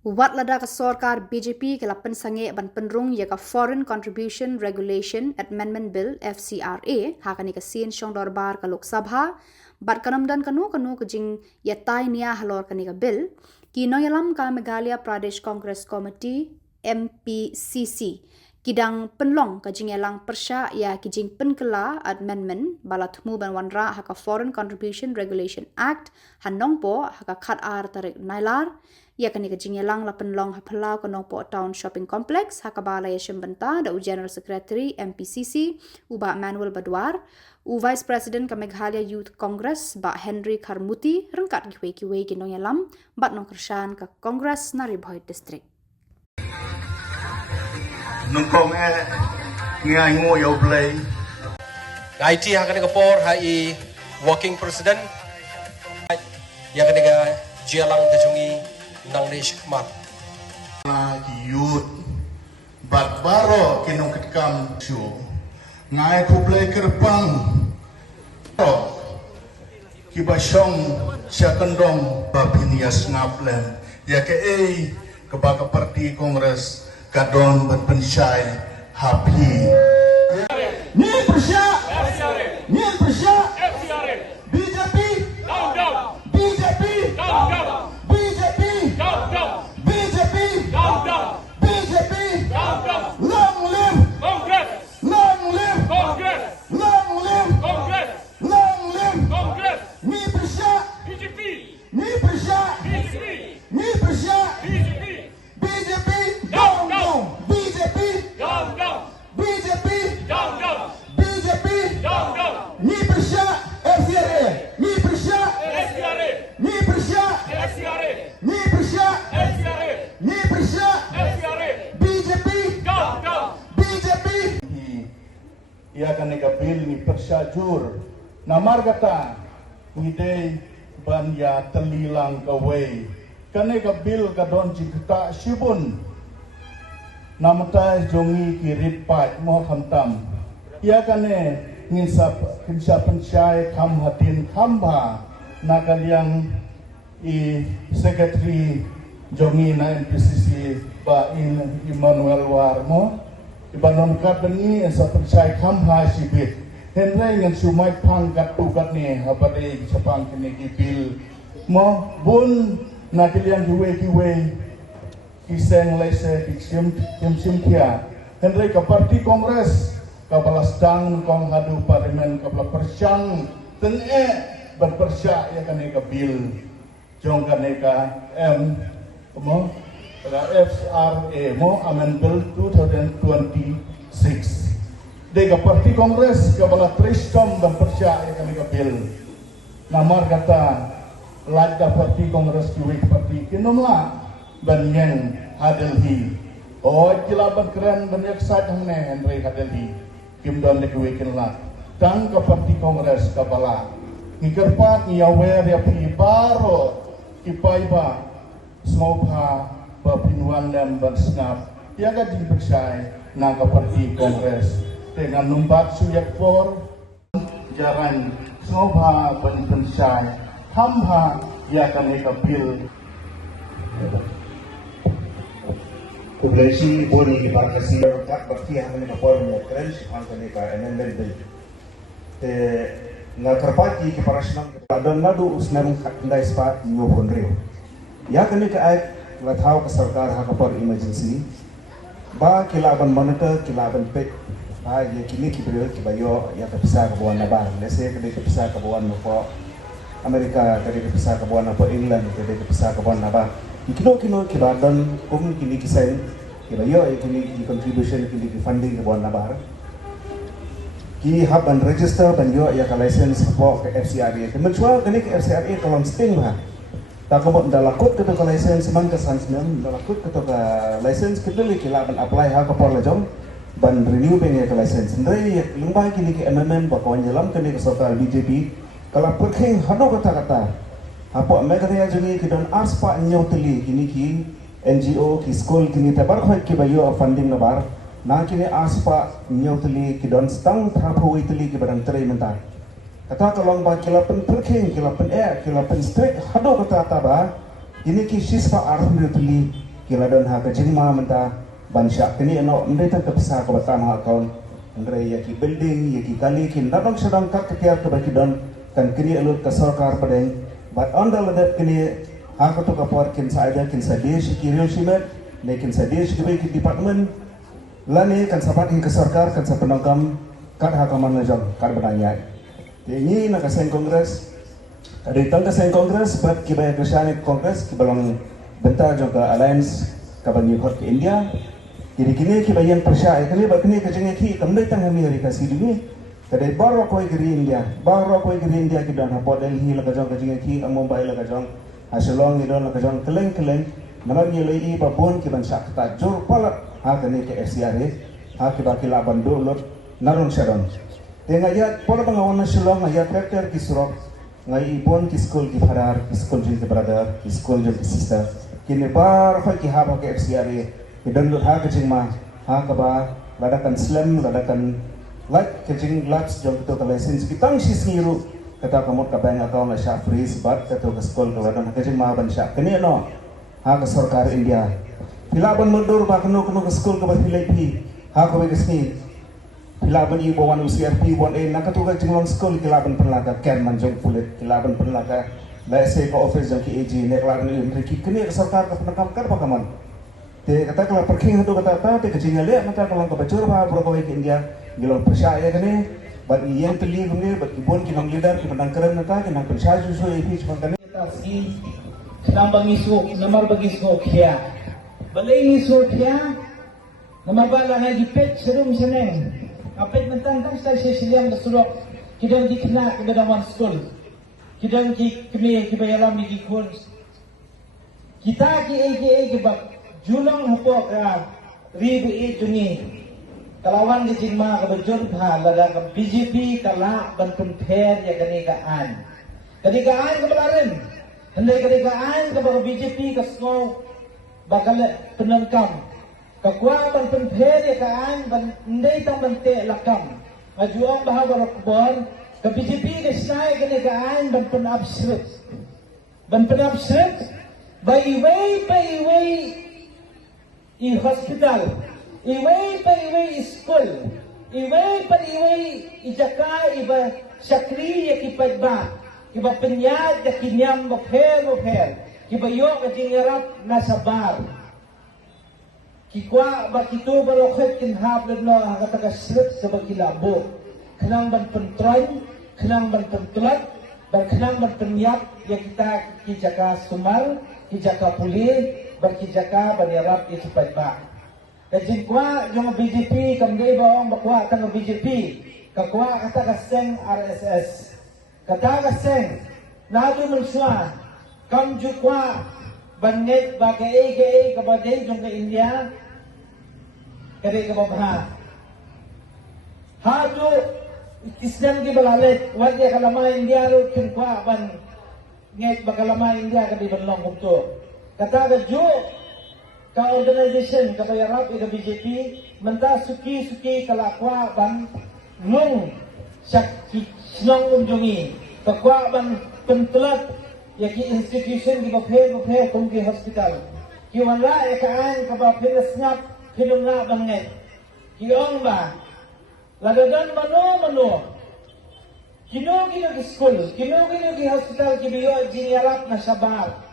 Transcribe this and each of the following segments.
Wat lada ka sorkar BJP ke lapan sange ban penrung ya ka Foreign Contribution Regulation Amendment Bill FCRA hakani ka sin shong dorbar ka Lok Sabha bat kanam dan kanu ke jing ya tai nia halor kani ka bill ki noyalam ka Meghalaya Pradesh Congress Committee MPCC kidang penlong ka jing elang persya ya ki jing penkela amendment balatmu ban wanra haka Foreign Contribution Regulation Act hanongpo haka khat ar tarik nailar ya kani ka jing elang la penlong hapalau ka nongpo town shopping complex haka balai shembenta da General Secretary MPCC uba Manuel Badwar u Vice President ka Meghalaya Youth Congress ba Henry Karmuti rengkat kiwe ki nong yalam bat nong kershan ka Congress Naribhoy District nungkong ngai ngo yo play IT hakane kapor hai working president yang ketiga jialang kejungi nang nish mat youth bat baro kinong ketkam su ngai ku play kerpang kibasyong syakendong babinias ngaplen ya ke kebaga parti kongres kadon berpensyai happy ni persya BJP BJP BJP BJP long live Congress long live Congress long live Congress long live Congress ni persya BJP ni persya BJP ni persya BJP BJP down down BJP down down BJP down down BJP down down ni persya FCRA ni persya FCRA ni persya FCRA ni persya FCRA ni persya FCRA BJP down down BJP ia kan bil ni persya jur namar kata ide ban ya telilang kawe kaneka bil kadon jikta shibun namata jongi kirip pat mo khamtam ya kane nginsap pensyai kham hatin khamba nakaliang secretary jongi na MPCC ba Emmanuel Warmo ibanon kadani sa pensyai khamba sibit henry ngan sumai pang katukat ni habade sapang kini bil mo bun nakilian kiwe kiseng lese kisim kia Henry ke parti kongres ke balastang kong hadu parlimen ke persyang tenge berpersyak ya kan ke bil jong kan ke FCRA mo amendment bill 2026 de ke parti kongres ke bala tristom berpersyak ya kan ke bil namar kata lada parti kongres kiwe parti kinomla banyang hadelhi kilaban keren banyak sadang ne Henry hadelhi kim don kiwe kinla tang ke parti kongres kabala ngikerpat nyawer ya pi baro kipaiba smobha bapinuan dan bersnap yang gading bersai na ke parti kongres dengan numbat suyak por jaran smobha ban bersai hamha ya kami kapil Kublesi boni barkasi tak berarti hanya kapor mokren angkane ka amendment bill te na karpati ke parasnam dan nadu usnam khandai spa yo honreo ya kami ka ay lathau ka sarkar ha kapor emergency ba kilaban monitor kilaban pek ba ye kini kibriyo kibayo ya ka bisa ka buwan na ba lese ka ka bisa ka buwan mo po Amerika kadi ka bisa ka buwan na po England kadi ka bisa ka buwan na ba kino kibadan kung kini kisain kibayo kini contribution kini funding ke buwan nabar ki hab and register ban yo ya ka license po ke FCRA kemudian kini ke FCRA kolom sting ba ta ko dalakot ke ka license man ka sansmen dalakot ke ka license keduli kilaban apply ha ka por lajong ban renew ben ya ka license ndai lumba kini ke amendment ba ko nyelam kini ke sota BJP kalau perkhing hano kata Apo Meghalaya jungi kidon arspa nyoteli kini ki NGO ki school kini tabar khoi ki bayo funding nabar na kini arspa nyoteli kidon stang thapu iteli ki badan trai mentar kata kalong ba kilapen perking kilapen kilapen straight hado kata taba ini ki sispa arhum nyoteli kila don ha ka jingma menta ban syak kini no ndai tan ka pesa ka batam ha kaun andre ya ki building ya ki kali ki nadong sedang kat kekiar ka baki don kan kini alut ka sarkar padeng but on the other kini ha ka to ka por kin sa ida kin sa desh ki real shimet ne kin sa desh ki ki department lani kan sapat hin ka sarkar kan sa penogam kat ha ka man jam kar bananya ini nak kasen kongres ada tang kasen kongres but ki ba ka kongres ki balong bentar juga alliance ka bani hot ke India jadi kini ki bayan persya kali ba kini ka jenge ki kamdai tang hami hari kasi dini kadai baro koi geri India ki dan ha Delhi la ka jong ka jenge ki Mumbai la ka jong Shillong ni don la ka jong keleng namar ni lei ba bon ki ban sak ta jor pala ha kani ke FCR ha ki ba ki la ban do lot naron sharon tenga ya pola bangawan na Shillong ya tractor ki surok ngai ipon ki school ki farar ki school ki brother ki school ki sister kini bar fa ki ha ba ke FCR idan lut ha kecing ma ha ka ba ladakan slam ladakan lat kecing laps jom to ka license kitang sis ngiru kata kamot ka bank account na sha freeze bat ka to ka school ka ladan kecing ma ban sha kini no ha ka sarkar India pilaban mundur ba kanu ka school ka ba pilai ha ka ba kesni pilaban ibu wan UCRP wan nakatu ka jinglong school kilaban perlaga ken manjong pulit kilaban perlaga la se ko office jong ki AG nek la ni ki kini ka sarkar ka penakam kar pa kaman te kata kalau pergi itu kata te kecingnya le mata kalau ke bacur ba bro ke India gilong percaya kene bat yang peli gune bat ibon ki nang leader ki pandang keren nata ki nang percaya susu ipi cuma kene si nambang isu namar bagi isu kya balai isu kya namar bala na dipet serum seneng apet mentang sa sesiliam da surok kidang dikna ke dalam school kidang ki kemi ki bayalam di course kita ki ki bak Julong hapok ribu jungi kalawan di jingma ka bajur pa laga ka BJP kala ban compare ya kanikaan ka balarin handai kanikaan ka ba BJP ka snow bakal penangkam ka kwa ban compare ya kaan ban ndai tang ban te lakam majuang bahawa rakbon ka BJP ka snai kanikaan ban penabsrit by way i hospital, iway school, iway i jaka iba sakri ya kipadba, iba penyad ya kinyam mopher, iba yo ka jingarap na sabar. Kikwa ba kito barokhet kinhap no hangataga slip sa bakilabo. Kanang ban pentroy, kanang ban pentulat, dan kanang ban penyap ya kita kijaka sumal, kijaka puli, berkijaka banyarap itu pa. Kajin kwa yung BJP kamday baong bakwa tang BJP kakwa kata kaseng RSS kata kaseng nado mensua kam jukwa banget bagai kabaday yung ke India kare kababha hado Islam ki balalet wadi kalama India ro kinkwa ban nget bakalama India kadi banlong kumto kata jo ka organization ka bayarap ida BJP menta suki kalakwa ban nung sak sinong unjungi kakwa ban pentelat yaki institution ki baphe tungki hospital ki wala kaan ka baphe snap kinung na banget ki ong ba lagadan mano kino ki school kino ki hospital ki biyo jingarap na sabar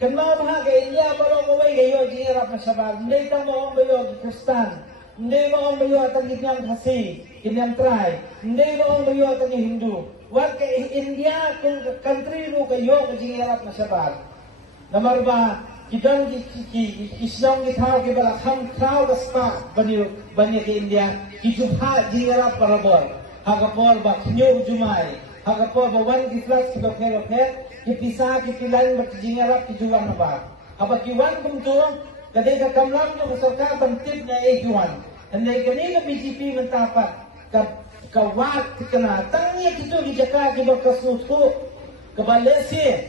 Kenal mga kaya parang umay kayo di hirap na sabag. Hindi ito mo ang bayo di Kristan. Hindi mo ang bayo at ang inyang hasi, inyang tribe. Hindi mo ang bayo at ang Hindu. Wag kay India kung country mo kayo di hirap na sabag. Namar ba kitang isnong gitaw kay balakhang kraw kaspa banyo kay India kitubha di hirap parabor. Hagapor ba kinyo jumay. Hagapor ba wan gitlas kibapher kipisa kipilan berjingarap kijuan apa apa kiwan kumtu kadai ka kamlang jo sarkar bantip na ejuan andai kanina BJP mentapat kawat kena tangnya kitu di jaka ki bakasutu kabalesi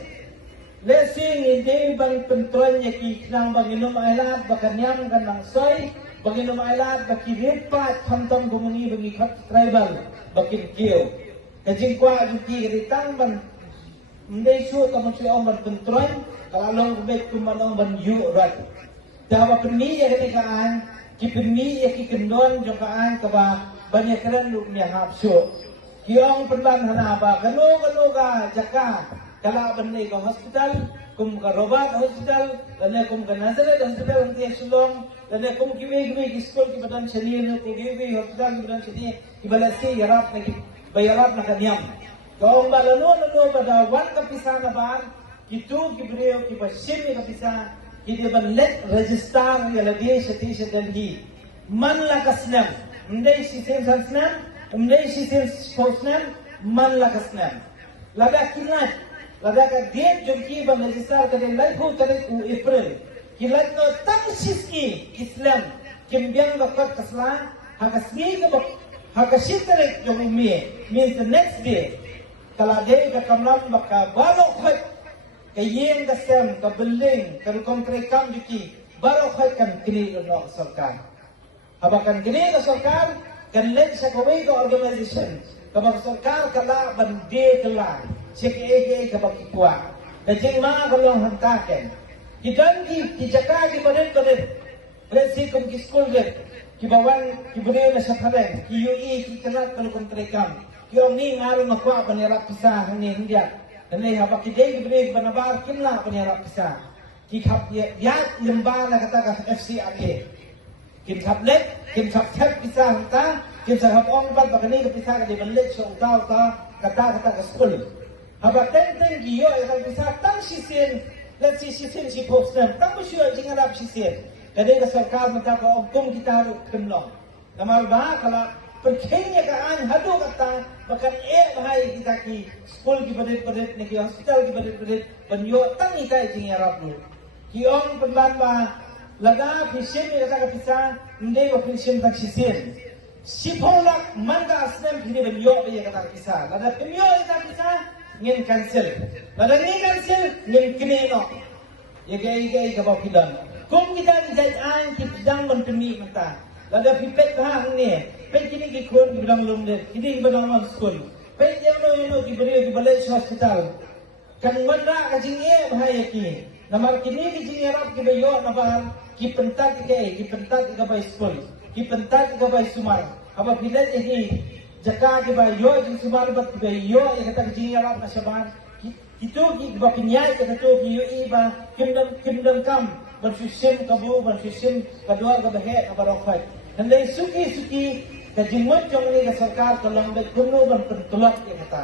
hindi ban pentuannya ki nang baginum ailat bakanyam kanang soy baginum ailat bakiripat thamtam gumuni bagi tribal bakin kiyo kajing kwa juki ritang ban hindi su kamu si Omar Pentroy, kalau kubek kumanong ban yu rat. Tawa peni ya kenekaan, ki peni ya ki kendon jokaan kaba banyak keren lu nya hapsu. Kiong pendan hanaba kanu ka jaka kala bende ka hospital kum ka robat hospital dan kum ka Nazareth hospital nanti sulong dan kum kiwe ki school ki badan seni ku kiwe hospital ki badan seni ki balasi yarap na ki bayarap na kanyam. Kung balano pada wan kapisana ba kitu kibreo ki pasim ni kapisa ki de banlet register ya lagi seti sedalhi man lakasnam ndai sistem sansnam ndai sistem posnam man lakasnam laga kinat laga ka date jumki ban register ka de lai ko kare u April kilat no tang siski Islam kimbyang bakat kasla hakasni ka hakasitare jummi means the next day kalau dia ke kamlam baka balok khat ke yen ka sem ka building ka konkret kam juki balok khat kan kini no sarkar abakan kini ka sarkar kan let sa kawai ka organization ka bak sarkar kala bande kala CKA ka bak kuwa da jing ma kalong hantaken kidan ki jaka ki badet resi kum ki school get ki bawan ki bude na sa phalen ki UI ki kala ka konkret kam Yung ni ngaron makwa panirap pisah ni hindia. Nanay haba kidey gibrig banabar kimla panirap pisah. Kikap yat lemba na kata ka FCRA. Kimkap let, kimkap tep pisah hanta, kimkap ong bat bakani ka pisah ka di banlet so utaw ka kata ka school. Haba ten giyo ay ka pisah tang sisin, let's see sisin si postem, tang musyo jing arap sisin. Kadai ka sarkar mata ka ong kita kimlong. Namal ba kala perkenya kaan hadu kata bahkan bahai kita ki school ki badet ni ki hospital ki badet banyo tang ika jing arab lu kiong penban ba laga fisim ni kata kapisa ndai wa fisim tak sisin sipolak manga asnem kini banyo ya kata kapisa laga banyo kata kapisa ngin cancel laga ni cancel ngin kini no ya gai ka ba kidan kum kita dijaj an ki bidang mentemi mata laga pipet hang ni pen kini ki kon ki bilang lum de kini ki bilang man school pen yang no ki beri ki balai hospital kan wanda ka jing bahaya ki namar kini ki jing arab ki bayo na bahal ki pentat ki pentat ka bay school ki pentat ka bay sumar aba bilet ini jaka ki bayo jing sumar bat ki bayo ya kata jing arab na saban itu ki ba kinyai ka to ki yo iba kimdam kam ban fisim kabu ban fisim kadua ka bahe ka barofai Handai suki kajimut jong ni ka sarkar kalong de kuno ban pentulak ya kata.